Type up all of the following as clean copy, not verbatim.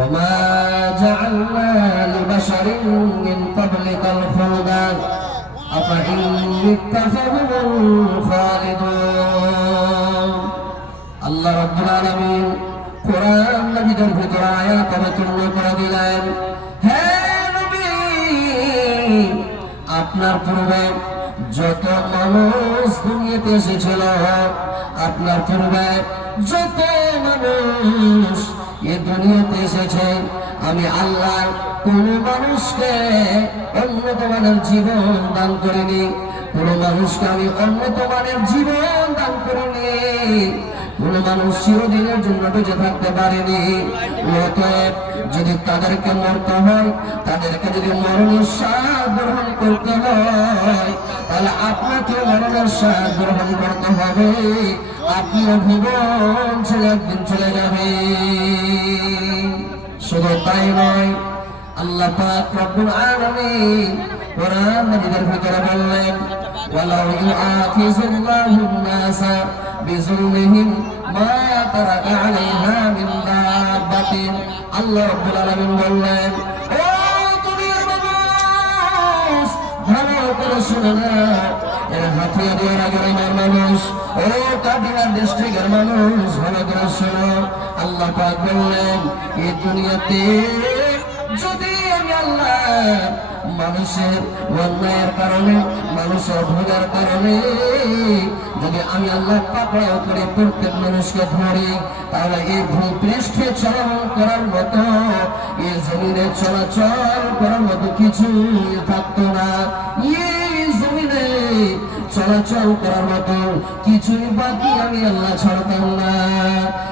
وما جعلنا لبشر من قبلك الخلد أفإن مت فهم الخالدون আল্লাহ রাব্বুল আলামিন কোরআন মাজিদের ভিতরে আয়াত অবতীর্ণ করে দিলেন, হে নবী, আপনার পূর্বে যত মানুষ দুনিয়াতে এসেছিল, আপনার পূর্বে যত মানুষ এই দুনিয়াতে এসেছে, আমি আল্লাহ কোন মানুষকে উন্নত মানের জীবন দান করিনি, কোন মানুষকে আমি উন্নত মানের জীবন দান করিনি, কোন মানুষ চিরদিনের জন্য বেঁচে থাকতে পারেনি। অতএব যদি তাদেরকে মরতে হয়, তাদেরকে যদি মরণের স্বাদ গ্রহণ করতে হয়, তাহলে আপনাকে মরণের স্বাদ গ্রহণ করতে হবে। আপনিও ভুবন ছেড়ে একদিন চলে যাবে। শুধু তাই নয়, আল্লাহ পাক রব্বুল আলামিন কোরআন মাজিদের ভিতরে বললেন, ওয়ালাউ ইউআখিযুল্লাহু النَّاسَ بِظُلْمِهِمْ মা তারাকা আলাইহা মিন দাব্বাতিন। আল্লাহ রাব্বুল আলামিন বললেন, ও দুনিয়ার মানুষ, ভালো করে শুনে নাও, এর হাতিয়ারের আগের মানুষ, ও কাদিনা ডিস্ট্রিক্টের মানুষ, ভালো করে শোনো। আল্লাহ পাক বললেন, এই দুনিয়াতে যদি আমি আল্লাহ মানুষের অন্যায়ের কারণে, মানুষের ভুলের কারণে যদি আমি আল্লাহ পাকড়াও করে প্রত্যেক মানুষকে ধরি, তাহলে এই ভূপৃষ্ঠে চলাচল করার মতো, এই জমিনে চলাচল করার মতো কিছু থাকতো না। এই জমিনে চলাচল করার মতো কিছুই বাকি আমি আল্লাহ ছাড়তাম না।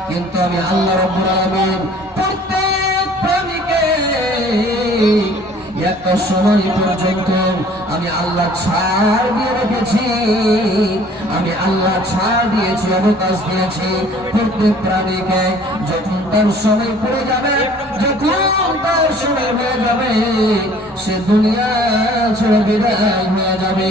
কিন্তু আমি আল্লাহ রাব্বুল আলামিন প্রত্যেক প্রাণীকে একটা সময় পর্যন্ত আমি আল্লাহ ছাড় দিয়ে রেখেছি, আমি আল্লাহ ছাড় দিয়েছি, অবকাশ দিয়েছি প্রত্যেক প্রাণীকে। যখন তার সময় পড়ে যাবে, যখন তার সময় হয়ে যাবে, সে দুনিয়া ছেড়ে বিদায় হয়ে যাবে।